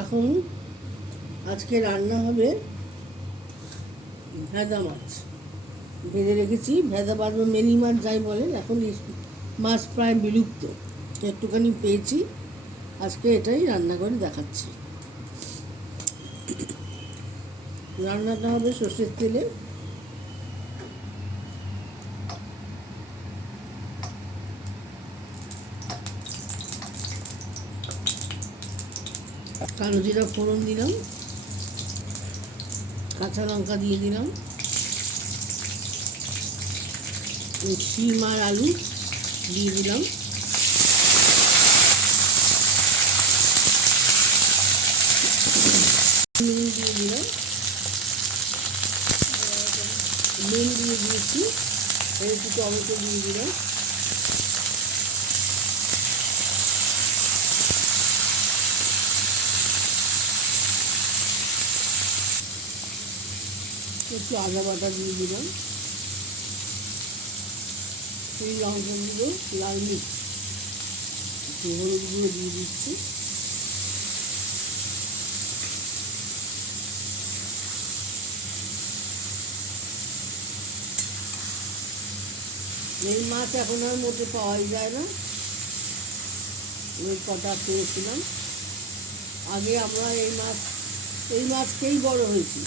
এখন আজকে রান্না হবে ভেদা মাছ। ভেজে রেখেছি। ভেদা মাছ বা মেনি মাছ যাই বলেন, এখন মাছ প্রায় বিলুপ্ত, একটুখানি পেয়েছি, আজকে এটাই রান্না করে দেখাচ্ছি। রান্নাটা হবে সর্ষের তেলে। কালো জিরা ফোড়ন দিলাম, কাঁচা লঙ্কা দিয়ে দিলাম, শিম আর আলু দিয়ে দিলাম, দিয়ে দিলাম, নুন দিয়ে দিয়েছি, একটু টমেটো দিয়ে দিলাম, একটু আদা বাটা দিয়ে দিলাম, এই লঙ্কা গুঁড়ো, লাল মির্চ, একটু হলুদ গুঁড়ো দিয়ে দিচ্ছি, এই মাছ এখন আর মোটে পাওয়াই যায় না, ওই কটা পেয়েছিলাম। আগে আমরা এই মাছকেই বড় হয়েছি।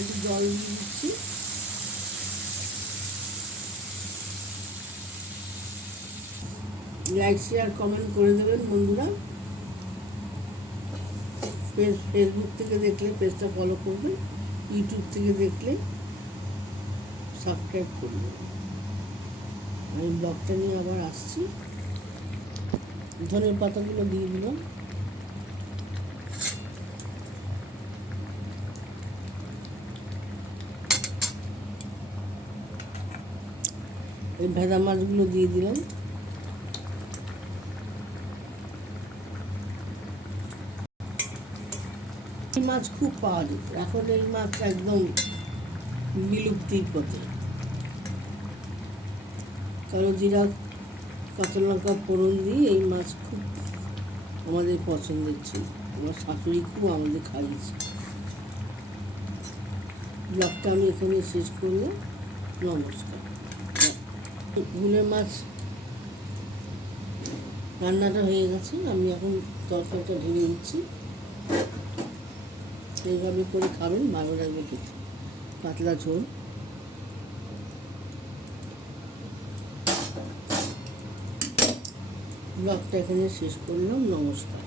একটু জল দিয়ে দিচ্ছি, লাইক শেয়ার কমেন্ট করে দেবেন বন্ধুরা। ফেসবুক থেকে দেখলে পেজটা ফলো করবেন, ইউটিউব থেকে দেখলে সাবস্ক্রাইব করে দেবেন। আমি ব্লগটা নিয়ে আবার আসছি। ধনের পাতাগুলো দিয়ে দিলাম, এই ভেদা মাছগুলো দিয়ে দিলাম, এই মাছ খুব পাওয়া যেত, এখন এই মাছ একদম বিলুপ্তির পথে। কালো জিরা কাঁচা লঙ্কা ফোড়ন দিয়ে এই মাছ খুব আমাদের পছন্দের ছিল, আমার শাশুড়ি খুব আমাদের খাইয়েছে। ব্লগটা আমি এখানে শেষ করলাম। নমস্কার। গুলের মাছ রান্নাটা হয়ে গেছে, আমি এখন তরকারিটা ঢেলে দিচ্ছি। এইভাবে করে খাবেন, ভালো লাগবে খেতে, পাতলা ঝোল। ব্লগটা এখানে শেষ করলাম। নমস্কার।